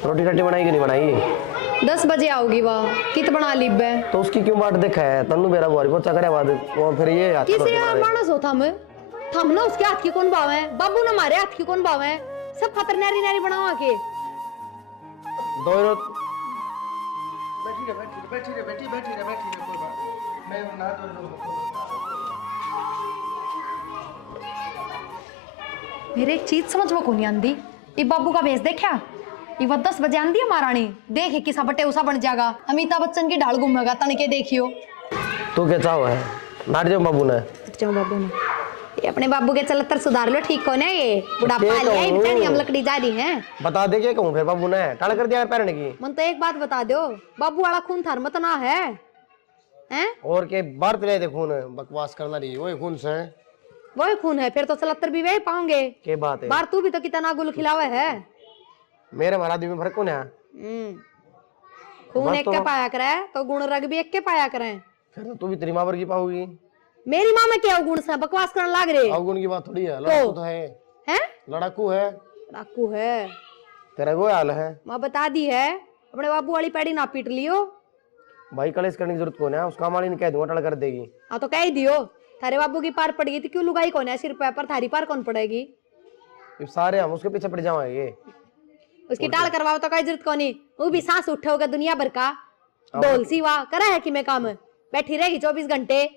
रोटी रट्टी बनाई कि नहीं बनाई? 10 बजे आओगी वह, कित बना लीब है तो उसकी क्यों बाट देखा है? तन्नू मेरा बुआरी पोचा करे बाद वो फिर ये हाथ किसी रोटी यार बनावे। मानस हो थम ना उसके हाथ की कौन बावे, बाबू ना मारे हाथ की कौन बावे, सब खतर नारी नारी बनावा के दो रो बैठी रहे कोई बात मैं ना तो मेरे एक चीज समझ में कोनी आंदी। ये बाबू का भेस देखा, ये 10 बजे आंदी है महारानी, देखे किसा बटे उसा बन जाएगा, अमिताभ बच्चन की ढाल घूमेगा तनके देखियो। तू क्या चाहो है? नाट जाओ बाबू ने। जाओ बाबू ने, ये अपने बाबू के चलतर सुधार लो, ठीक हो ना? ये बुढ़ापा आ लिया, ये बेचारी हम लकड़ी जा रही है। बता दे क्या कहूँ फिर बाबू ने टाल कर दिया पैरने की। मन तो एक बात बता दो, बाबू वाला खून थार मत ना है हैं? और के बार पिलाए दे खून, बकवास करना रही वही खून से वही खून है, फिर तो 77 भी वही पाओगे। के बात है? बार तू भी तो कितना गुल खिलावे है। मेरे महाराज में फर्क कौन है? खून एक के पाया करे तो गुण रग भी एक के पाया करे। फिर तो तू भी तेरी माँ वर्गी पाओगी। मेरी माँ में क्या गुण से बकवास करने लाग रहे? अवगुण की बात थोड़ी है, लड़ाकू तो है। हैं? लड़ाकू है, लड़ाकू है, तेरा वो हाल है। माँ बता दी है, अपने बाबू वाली पैड़ी ना पीट लियो। भाई कलेश करने की जरूरत कौन है? उसका माली ने कह दूंगा टल कर देगी। हाँ तो कह ही दियो, थारे बाबू की पार पड़ेगी तो क्यों लुगाई कौन है सिर पे, पर थारी पार कौन पड़ेगी? सारे हम उसके पीछे पड़ जाएंगे। उसकी टाल करवाओ तो कोई जरूरत कोनी, वो भी सांस उठे होगा दुनिया भर का डोल सी वाह करा है कि मैं काम बैठी रहेगी 24 घंटे।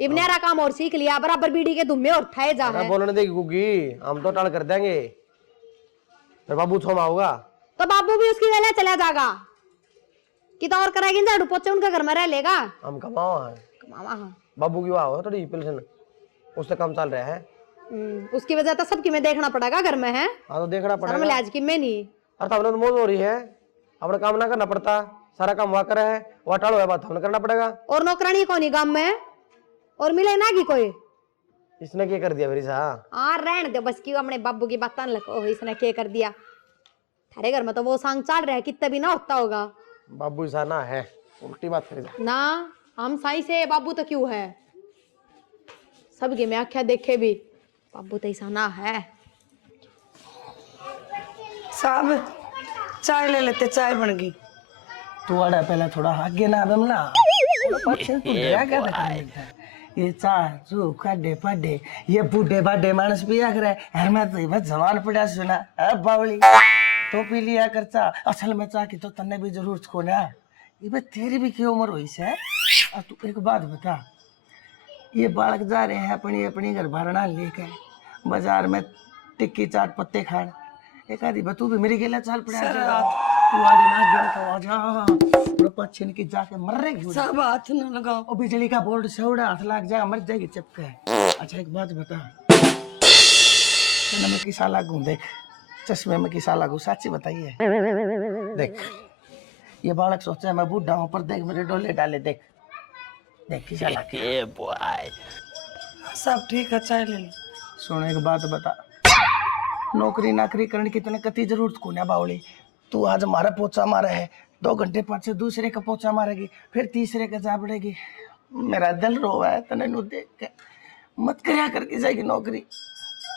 इब्नेरा काम और सीख लिया, बराबर बीड़ी के धुम्मे और ठाए जा है। बोलने देगी गुग्गी, हम तो टाल कर देंगे, फिर बाबू छोमा होगा तो बाबू भी उसकी वेला चला जाएगा कि तो और करेगी, झाड़ू पोछे उनके घर में रह लेगा। हम कमाओ है, कमावा हाँ। बाबू की वाह थोड़ी पेंशन उससे कम चल रहा है। उसकी वजह तो सबकी में देखना पड़ेगा घर में है। हाँ तो देखना पड़ेगा। शर्म लिहाज की में नहीं। और तब तो मौज हो रही है, अपना काम ना करना पड़ता, सारा काम वहाँ करे है, वहाँ टालो है, बात हमने करना पड़ेगा। और नौकरानी कौन ही गांव में और मिले ना की कोई? इसने क्या कर दिया मेरी सा? हाँ रहने दो बस, क्यों अपने बाबू की बात लगा इसने क्या कर दिया। थारे घर में तो वो सांग चल रहा है, कितना भी ना होता होगा। बाबू ऐसा ना है, उल्टी बात करेगा ना हम साई से बाबू तो क्यों है, सबके में आख्या देखे भी बाबू तो ऐसा ना है। साहब चाय ले लेते, चाय बन गई। तू आड़ा पहले थोड़ा आगे ना बमला पछे तू क्या करता है? ये चाय जो काडे पाडे ये बूढ़े बाडे मानस पिया करे, हर मैं तो बस जवान पड़ा सुना अब बावली तो पी लिया कर चा। असल में चा की तो तन्ने भी जरूरत को ना, ये बे तेरी भी क्या उम्र हुई से? और तू एक बात बता, ये बालक जा रहे हैं अपनी अपनी घर भरना लेकर बाजार में टिक्की चाट पत्ते खान, एक आधी बतू भी मेरी गेला चाल पड़ा तू आगे ना गिन तो आ जा पछिन की जाके मर रही। सब हाथ न लगाओ, और बिजली का बोर्ड से उड़ा हाथ लग जाएगा मर जाएगी चपके। अच्छा एक बात बता, मैं किसा लागू देख, चश्मे में किसा लागू, साची बताइए। देख ये बालक सोचा मैं बूढ़ा हूँ पर देख मेरे डोले डाले, देख देख किसा लागू। सब ठीक है, चाय ले लो। सुन एक बात बता, नौकरी नाकरी करने की तने कती जरूरत को ना बावली। तू आज हमारा पोचा मारा है, 2 घंटे पाछे दूसरे का पोचा मारेगी, फिर तीसरे का जा पड़ेगी। मेरा दिल रोवा है तने नु देख के, मत करया करके जाएगी नौकरी।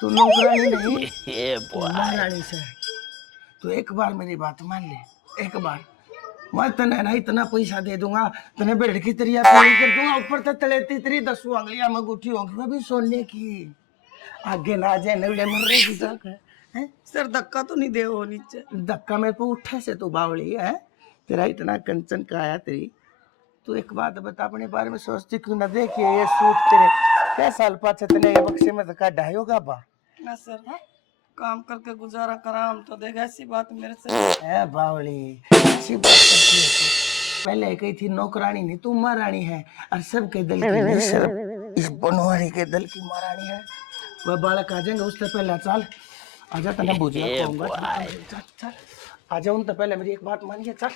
तू नौकरानी नहीं तू महारानी से। तू एक बार मेरी बात मान ले, एक बार मैं तने ना इतना पैसा दे दूंगा, तने बेड़ की तरिया पूरी कर दूंगा, ऊपर तक तले तेरी 10 उंगलियां में गुठी होंगी वो भी सोने की। आगे ना जाए नवले मर रही जाकर हैं। सर धक्का तो नहीं दे वो नीचे? धक्का मेरे को उठे से तू बावली है, तेरा इतना कंचन का आया तेरी। तू एक बात बता, अपने बारे में सोचती क्यों ना? देखिए ये सूट तेरे क्या साल पाछे तने ये बक्से में धक्का ढायोगा बा ना सर है? काम करके गुजारा करा हम तो देगा, ऐसी बात मेरे से है बावली, ऐसी बात करती है तू। पहले कही थी नौकरानी नहीं तू महारानी है, और सबके दल की नहीं सिर्फ इस बनवारी के दल की महारानी है। वह बालक आ जाएंगे उससे पहले चल आजा, तने बुझिया कहूंगा। चल चल आ जाऊं तो पहले मेरी एक बात मानिए, चल।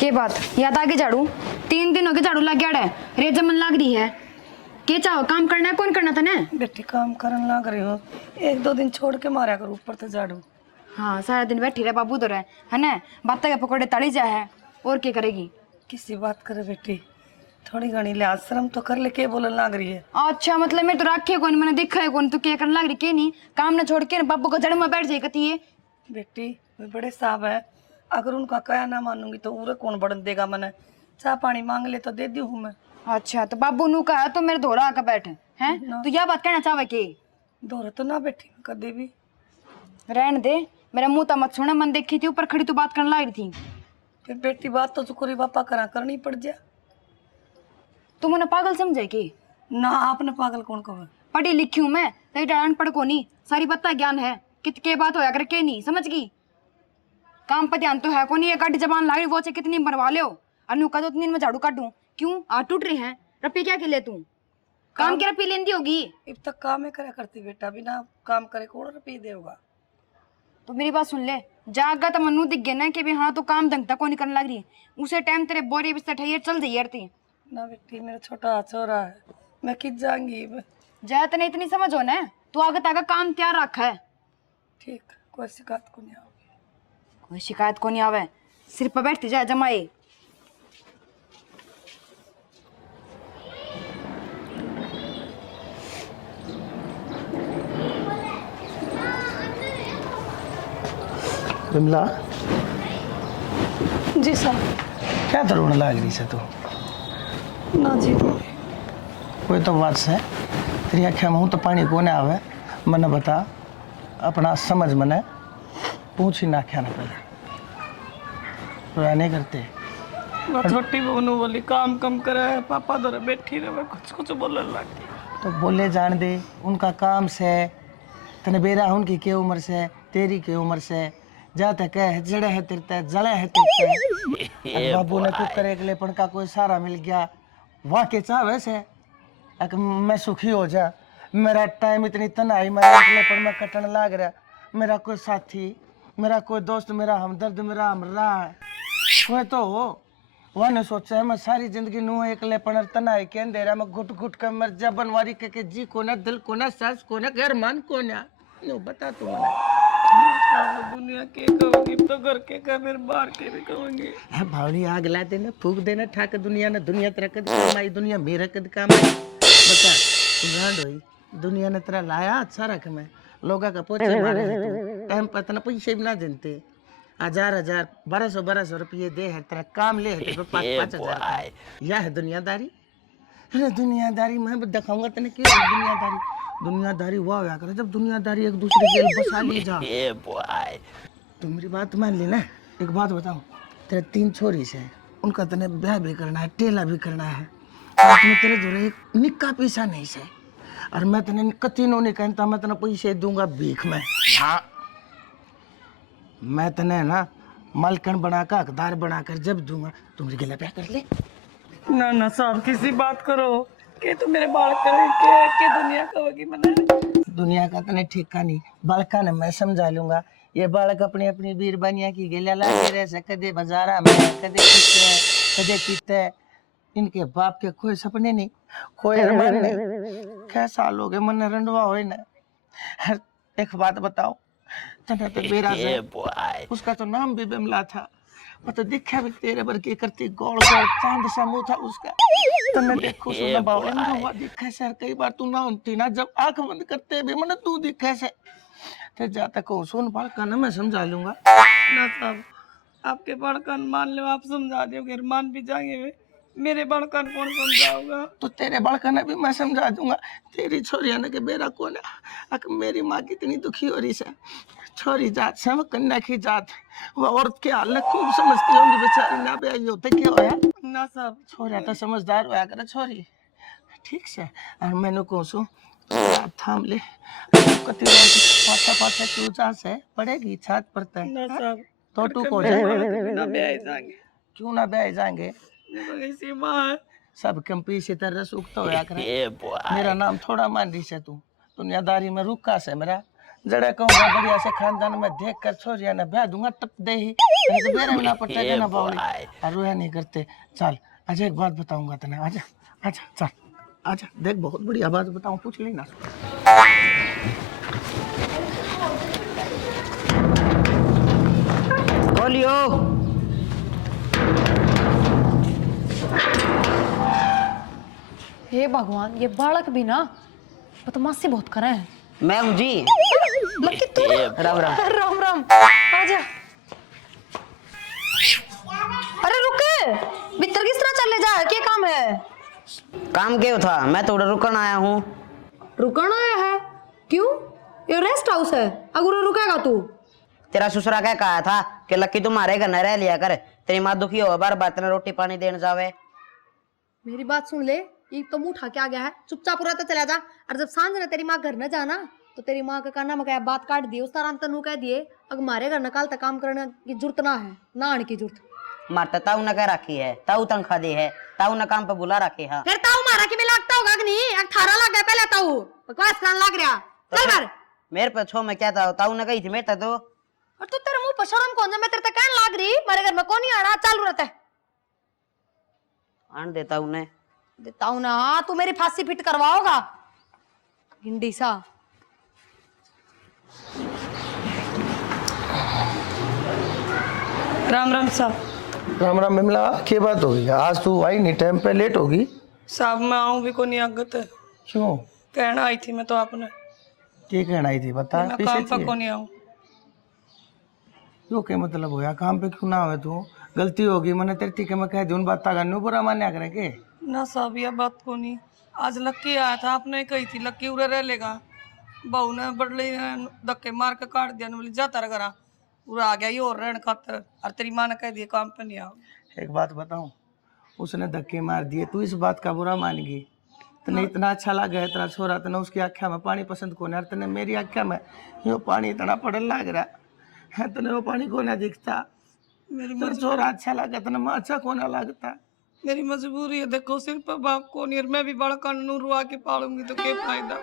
के बात याद आगे झाड़ू 3 दिन हो गए झाड़ू लग गया है, रेत जमन लग रही है। के चाहो काम करना है, कौन करना था ने? बेटी काम करन लग रही हो, 1-2 दिन छोड़ के मारा करो ऊपर तो झाड़ू। हाँ सारा दिन बैठी रहे बाबू तो रहे है ना, बात के पकौड़े तड़ी जा है और क्या करेगी? किसी बात करे बेटी, थोड़ी घनी लिहाज शर्म तो कर ले, के बोलने लग रही है। अच्छा मतलब मैं तो रखे कौन, मैंने देखा है कौन, तो क्या करने लग रही के नहीं, काम ना छोड़ के बाबू को जड़ में बैठ जाए कती है। बेटी वे बड़े साहब है, अगर उनका कया ना मानूंगी तो उरे कौन बढ़न देगा। मैंने चाह पानी मांग ले तो दे दी हूँ मैं। अच्छा तो बाबू नू कहा तो मेरे धोरा आकर बैठे हैं, तो यह बात कहना चाहे के दौरे तो ना बैठी कदे भी। रहने दे, मेरा मुंह तो मत सुना, मन देखी थी ऊपर खड़ी तो बात करने लग रही थी। फिर बेटी बात तो चुकोरी बापा करा करनी पड़ जा। तुम उन्हें पागल समझे की? ना आपने पागल कौन कहा? पढ़ी लिखी हूँ मैं, तेरी अनपढ़ को नहीं, सारी बत्ता ज्ञान है, कित के बात होया कर के नहीं समझ गई। काम पर ध्यान तो है को नहीं, ये गाड़ी जबान लाग रही वो से कितनी बनवा ले अनु का, 2 दिन में झाड़ू काटूं क्यों आ टूट रहे हैं रपी क्या के ले तू काम की रपी लेंदी होगी। अब तक काम ही करा करती बेटा, बिना काम करे कौन रुपये देगा। तो मेरी बात सुन ले, जागा तो मनु दिख गया ना कि भी हाँ तो काम ढंग तक को नहीं करने लग रही, उसे टाइम तेरे बोरे बिस्तर ठहिए चल जाइए यार। ना बेटी मेरा छोटा छोरा है, मैं किस जाऊंगी। जाए तो नहीं इतनी समझ हो ना, तू आगे तक काम तैयार रखा है। ठीक, कोई शिकायत को नहीं आओगी। कोई शिकायत को नहीं आवे, सिर पर बैठती जाए जमाए। विमला जी साहब। क्या तरुण लाग रही से तू? ना जी कोई तो बात से तेरी आख्या में हूँ तो पानी को आवे, मने बता अपना समझ मने पूछ ही ना आख्या ना पहले रोया नहीं करते। वो छोटी बहनों वाली काम कम करे है, पापा दौरे बैठी रहे कुछ कुछ बोलने लगी। तो बोले जान दे, उनका काम से तने बेरा उनकी के उम्र से तेरी के उम्र से जाते कह जड़े है तिरते जले है तिरते। बाबू ने कुछ करे लेपन का कोई सारा मिल गया वाह के चाह वैसे मैं सुखी हो जा। मेरा टाइम इतनी तनाई मेरा लेपन में कटन लाग रहा, मेरा कोई साथी मेरा कोई दोस्त मेरा हमदर्द मेरा हमरा कोई तो हो। वह ने सोचा है मैं सारी जिंदगी नू एक लेपन तनाई के अंधेरा में घुट घुट कर मर जा बनवारी के जी को ना दिल को ना सांस को ना घर मान को ना बता तू दुनिया के कहूंगी तो घर के कह फिर बाहर के भी कहूंगी। भावनी आग ला देना फूक देना ठाक दुनिया ने दुनिया तेरा कद कमाई दुनिया मेरा कद कमाई बता तू गांड होई दुनिया ने तेरा लाया अच्छा रख मैं लोगा का पोछे मारे है टाइम पता ना पैसे भी ना देते 1000 1200 रुपये दे है तेरा काम ले है तो 5,000 यह है दुनियादारी। अरे दुनियादारी मैं दिखाऊंगा तेने क्यों दुनियादारी वाह होया करे जब दुनियादारी एक दूसरे के बसा ले जा। तो मेरी बात मान ली ना। एक बात बताऊं, तेरे 3 छोरी से उनका तने ब्याह भी करना है टेला भी करना है और तुम्हें तेरे जोरे एक निक्का पैसा नहीं से और मैं तने कतीनो नहीं कहता मैं तने पैसे दूंगा भीख में। हाँ मैं तने ना मालकन बनाकर हकदार बनाकर जब दूंगा तुम मेरे गिला ब्याह कर ले। ना ना साहब किसी बात करो के तो मेरे बाल करे के दुनिया कहोगी मैंने। दुनिया का तने ठेका नहीं बालका ने मैं समझा लूंगा। ये बालक अपनी अपनी बीरबानिया की गेला लागे रहे से कदे बाजारा में कदे किते इनके बाप के कोई सपने नहीं कोई अरमान नहीं। कैसा लोग है मन रंडवा हो ना। एक बात बताओ तने तो बेरा से उसका तो नाम भी बिमला था वो तो दिखा भी तेरे बर के करती गोल गोल चांद सा मुंह था उसका। तने देखो सुना बावले में हुआ दिखा सर कई बार तू ना होती ना जब आंख बंद करते भी मन तू दिखा से ते जाता को सुन बाल का ना मैं समझा लूंगा। ना साहब आपके बड़कन मान लो आप समझा दोगे मान भी जाएंगे वे मेरे बड़कन कौन समझाऊंगा। तो तेरे बड़कन भी मैं समझा दूंगा। तेरी छोरिया ने के बेरा कौन है मेरी माँ कितनी दुखी हो रही है। छोरी जात से कन्या की जात वो औरत के हाल खूब समझती होंगी बेचारी ना भी आई होते क्या होया ना साहब छोरिया तो समझदार होया करे छोरी ठीक से और मैंने कहूँ थाम ले कति पाछा क्यों जा से पड़ेगी छात पर तय ना साहब तो तू को जाए ना ब्याह जाएंगे क्यों ना ब्याह जाएंगे ऐसी माँ है सब कंपी से तरह सूखता होया करे। मेरा नाम थोड़ा मान रही से तू दुनियादारी में रुका से मेरा जड़े कहूँगा बढ़िया से खानदान में देख कर छोरिया ने ब्याह दूंगा टप दे ही तो बेरे में ना पड़ता है ना बावली और रोया नहीं करते। चल आज एक बात बताऊंगा तने आजा आजा चल आजा देख बहुत बढ़िया बात बताऊं पूछ लेना। बोलियो हे भगवान, ये बालक भी ना बदमाशी बहुत करे हैं। मैं हूँ जी। लकी तू? राम राम। राम राम, आजा। अरे रुक, भीतर किस तरह चले जा, क्या काम है? काम क्यों था, मैं तो उधर रुकन आया हूँ। रुकना आया है? क्यों? ये रेस्ट हाउस है, अगर रुकेगा तू? तेरा ससुरा क्या कहा था कि लक्की तुम्हारे घर न रह लिया कर, तेरी माँ दुखी हो बार बार तेने रोटी पानी देने जावे। मेरी बात सुन ले, ये तो मुंह उठा के आ गया है, चुपचाप रहता चला जा। और जब सांझ ने तेरी माँ घर न जाना तो तेरी माँ का काना मकाया बात काट दी, उस तरह तनु कह दिए अगर हमारे घर नकाल तक काम करने की जरूरत ना है, ना आने की जरूरत। मारता ताऊ न कह रखी है, ताऊ तनख्वाह दी है, ताऊ न काम पे बुला रखी है। फिर ताऊ मारा कि मैं लगता होगा कि नहीं, 18 लग गया पहले ताऊ, बकवास करने लग रहा। चल कर मेरे पे छो मैं क्या था, ताऊ ने कही थी मेरे तो। और तू तेरे मुंह पर शर्म कौन जा, मैं तेरे तक कहने लग रही मेरे घर में कौन नहीं आना, चालू रहता है। आन देता हूँ ने देता हूँ ना, तू मेरी फांसी फिट करवाओगा गिंडी सा। राम राम साहब। राम राम बिमला, क्या बात होगी? आज तू आई नहीं, टाइम पे लेट होगी। साहब मैं आऊँ भी को नहीं आगत है। क्यों? कहना आई थी मैं तो आपने, क्या कहना आई थी बता। मैं काम पर को नहीं आऊँ। यो क्या मतलब होया, काम पे क्यों ना आवे तू? गलती होगी मैंने तेरी के मैं कह दी उन बात का बुरा मान्या करे के ना साहब यह बात को नहीं। आज लक्की आया था, आपने कही थी लक्की उरे रह लेगा, बहू ने बड़ले धक्के मार के काट दिया, बोली जाता रह करा उरा आ गया ये और रहने खातर, और तेरी माँ ने कह दिया काम पे नहीं आओ। एक बात बताऊं, उसने धक्के मार दिए, तू इस बात का बुरा मान गई? तने इतना अच्छा लगा है तेरा छोरा, तने उसकी आख्या में पानी पसंद को नहीं, तने मेरी आख्या में यो पानी इतना पड़न लग रहा है, तने वो पानी को ना दिखता। मेरी छोरा अच्छा लगा, तने माँ अच्छा को ना लगता। मेरी मजबूरी है, देखो सिर पर बाप को नहीं, और मैं भी बड़ा कानून रुआ के पालूंगी तो क्या फायदा।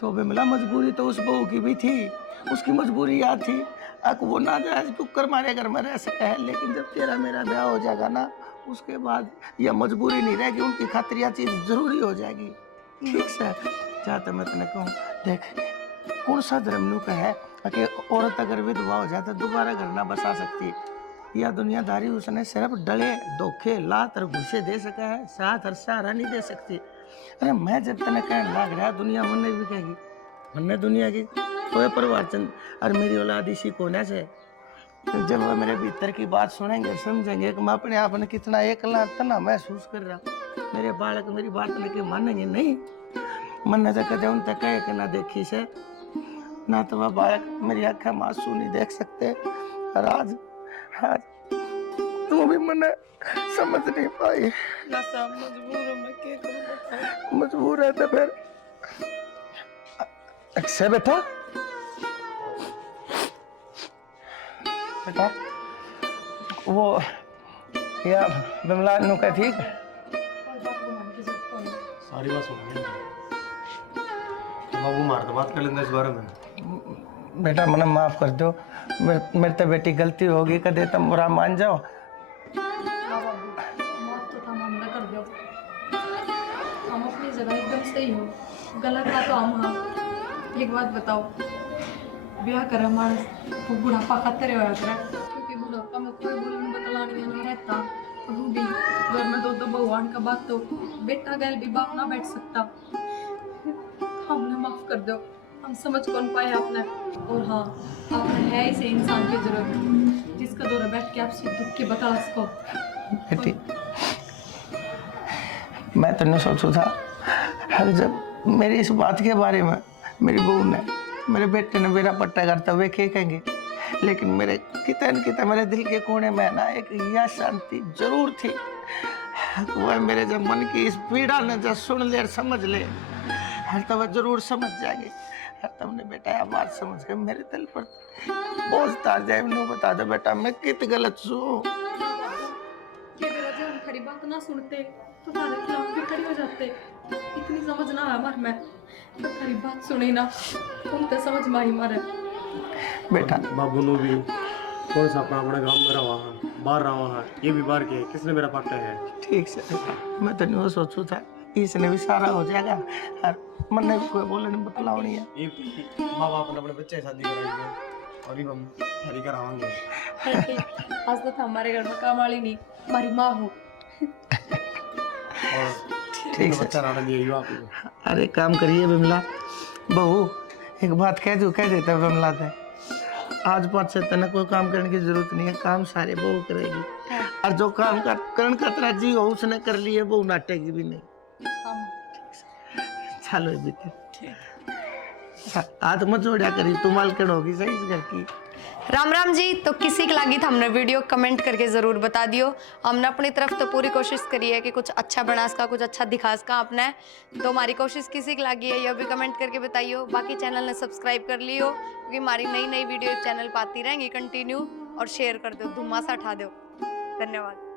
तो बिमला मजबूरी तो उस बहू की भी थी, उसकी मजबूरी याद थी। अक वो ना जायज कुकर मारे घर में रह सका है, लेकिन जब तेरा मेरा ब्याह हो जाएगा ना, उसके बाद यह मजबूरी नहीं रहेगी, उनकी खातिर यह चीज़ जरूरी हो जाएगी। ठीक से चाहते मैं तेने कहूँ, देख कौन सा धर्म नू का है कि औरत अगर विधवा हो जाए तो दोबारा घर ना बसा सकती। यह दुनियादारी उसने सिर्फ डले धोखे लात और घुसे दे सका है, साथ और सहारा नहीं दे सकती। अरे मैं जब तेने कहने लग रहा दुनिया मन भी कहेगी, मन दुनिया की कोई परिवार चंद और मेरी औलाद इसी कोने से। जब वह मेरे भीतर की बात सुनेंगे समझेंगे कि मैं अपने आप में कितना एकला तना महसूस कर रहा, मेरे बालक मेरी बात लेके मानेंगे नहीं। मन न कदे उन तक कहे कि ना देखी से ना तो वह बालक मेरी आँखें मासूम नहीं देख सकते। और आज आज तू भी मन समझ नहीं पाई। ना साहब मजबूर हूँ मैं, क्या करूँ बताओ। मजबूर है तो फिर से बेटा बेटा वो या बिमला नु का ठीक सारी बात सुन बाबू मार तो बात कर लेंगे इस बारे में। बेटा मना माफ कर दो, मेरे तो बेटी गलती होगी, कदे तुम बुरा मान जाओ। माफ तो हम ना कर दो, हम अपनी जगह एकदम सही हो, गलत था तो हम। हाँ एक बात बताओ, ब्याह कर मानस वो बुढ़ापा खातर होया करे, क्योंकि बुढ़ापा में कोई बोलने बतलाने ना रहता। रूबी घर में दो भगवान का बात तो बेटा गैल भी बाप ना बैठ सकता। हमने माफ कर दो, हम समझ कौन पाए आपने। और हाँ आपने है ऐसे इंसान की जरूरत जिसका दौरा बैठ के आपसे दुख के बता सको। बेटी मैं तो नहीं सोचू था, हर जब मेरी इस बात के बारे में मेरी बहू ने मेरे बेटे ने मेरा पट्टा करता हुए कहेंगे, लेकिन मेरे कितने मेरे दिल के कोने में ना एक यह शांति जरूर थी। वह मेरे जब मन की इस पीड़ा ने जब सुन ले और समझ ले, हर तब जरूर समझ जाएगी। हर तुमने बेटा यह बात समझ के मेरे दिल पर बोझ तार जाए। मैंने बता दो बेटा मैं कित गलत हूँ। हम खड़ी बात ना सुनते तो तुम्हारे खिलाफ भी खड़ी हो जाते। इतनी समझ ना हमार में, तो खरी बात सुनी ना तुम तो समझ माही मारे। बेटा बाबू नो भी कौन सा अपना अपने गांव में रहा है, बाहर रहा है, ये भी बाहर के किसने मेरा पट्टा है। ठीक से मैं तो नहीं सोचू था इसने भी सारा हो जाएगा, और मन ने भी कोई बोलने नहीं बतलाओ नहीं है। ये माँ बाप ने अपने बच्चे की शादी कराई और हम हरी करावांगे। आज तो हमारे घर में काम वाली नहीं, हमारी माँ हो। ठीक है। बच्चा राड़ा दिया आपको। अरे काम करिए बिमला बहू, एक बात कह देता बिमला थे, आज पाँच से तना कोई काम करने की जरूरत नहीं है, काम सारे बहू करेगी। और जो काम करण खतरा जी हो उसने कर लिए, बहू नाटेगी भी नहीं। चलो बेटे हाथ मत जोड़ा करी, तू मालकिन होगी सही इस घर की। राम राम जी। तो किसी की लगी था हमने वीडियो कमेंट करके जरूर बता दियो। हमने अपनी तरफ तो पूरी कोशिश करी है कि कुछ अच्छा बना इसका, कुछ अच्छा दिखा इसका आपने। तो हमारी कोशिश किसी की लगी है यह भी कमेंट करके बताइयो। बाकी चैनल ने सब्सक्राइब कर लियो क्योंकि हमारी नई नई वीडियो चैनल पाती रहेंगी कंटिन्यू। और शेयर कर दो, धुम्मा सा उठा दो। धन्यवाद।